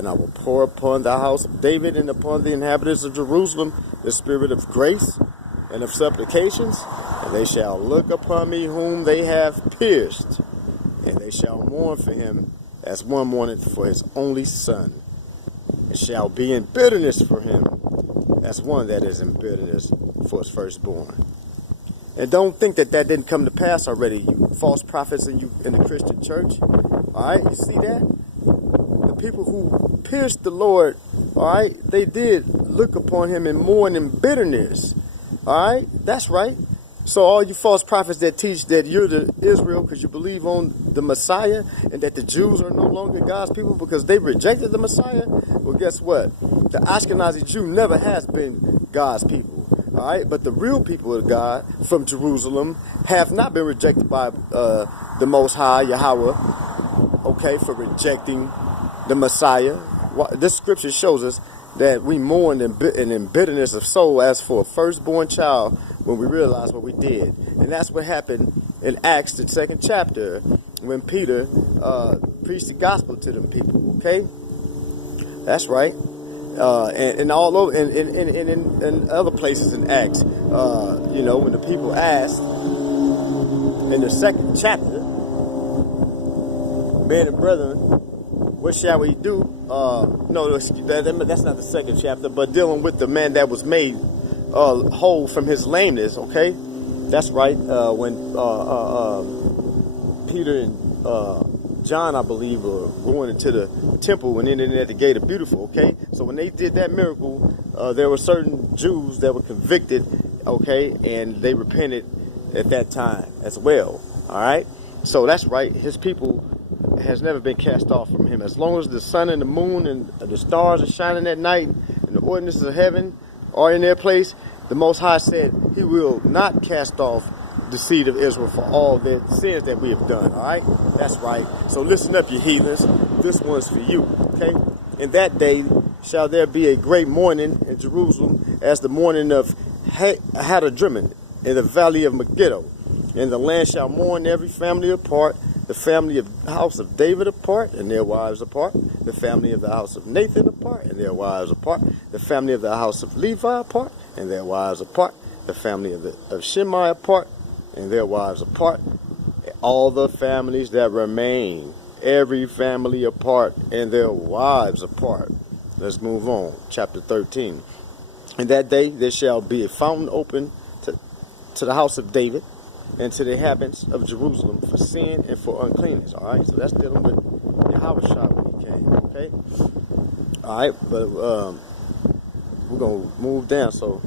And I will pour upon the house of David and upon the inhabitants of Jerusalem the spirit of grace and of supplications, and they shall look upon me whom they have pierced, and they shall mourn for him as one mourneth for his only son, and shall be in bitterness for him as one that is in bitterness for his firstborn. And don't think that that didn't come to pass already, you false prophets in the Christian church. All right, you see that? The people who pierced the Lord, all right, they did look upon him and mourn in bitterness. All right, that's right. So all you false prophets that teach that you're the Israel because you believe on the Messiah and that the Jews are no longer God's people because they rejected the Messiah, well, guess what? The Ashkenazi Jew never has been God's people. All right, but the real people of God from Jerusalem have not been rejected by the Most High, YAHAWAH, okay, for rejecting the Messiah. This scripture shows us that we mourn in bitterness of soul as for a firstborn child when we realize what we did. And that's what happened in Acts, the 2nd chapter, when Peter preached the gospel to them people, okay? That's right. And all over, in other places in Acts, you know, when the people asked in the 2nd chapter, men and brethren, what shall we do? No, that's not the 2nd chapter, but dealing with the man that was made whole from his lameness, okay? That's right, when Peter and John, I believe, were going into the temple and ended at the gate of beautiful, okay? So when they did that miracle, there were certain Jews that were convicted, okay, and they repented at that time as well, all right? So that's right, his people has never been cast off from him. As long as the sun and the moon and the stars are shining at night and the ordinances of heaven are in their place, the Most High said he will not cast off the seed of Israel for all the sins that we have done, all right? That's right. So listen up, you heathens. This one's for you, okay? In that day shall there be a great mourning in Jerusalem as the mourning of Hadadrimmon in the valley of Megiddo. And the land shall mourn every family apart, the family of the house of David apart, and their wives apart, the family of the house of Nathan apart, and their wives apart, the family of the house of Levi apart, and their wives apart, the family of Shimei apart, and their wives apart, all the families that remain, every family apart, and their wives apart. Let's move on. Chapter 13. In that day there shall be a fountain open to the house of David, and to the inhabitants of Jerusalem for sin and for uncleanness. All right, so that's dealing with YAHAWAH when he came. Okay, all right, but we're gonna move down so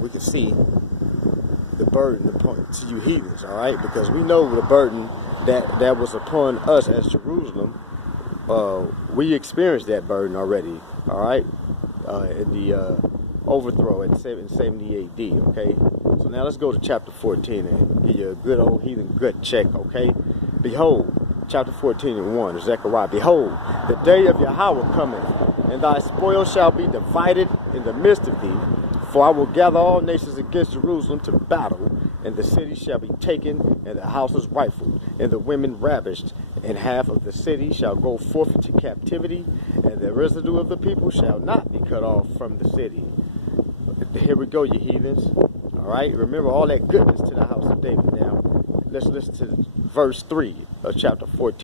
we can see the burden to you heathens. All right, because we know the burden that was upon us as Jerusalem. We experienced that burden already. All right, in the overthrow in 70 AD. Okay. So now let's go to chapter 14 and give you a good old heathen gut check, okay? Behold, chapter 14 and 1, Zechariah, behold, the day of YAHAWAH cometh, and thy spoil shall be divided in the midst of thee, for I will gather all nations against Jerusalem to battle, and the city shall be taken, and the houses rifled, and the women ravished, and half of the city shall go forth into captivity, and the residue of the people shall not be cut off from the city. Here we go, you heathens. All right, remember all that goodness to the house of David. Now, let's listen to verse 3 of chapter 14.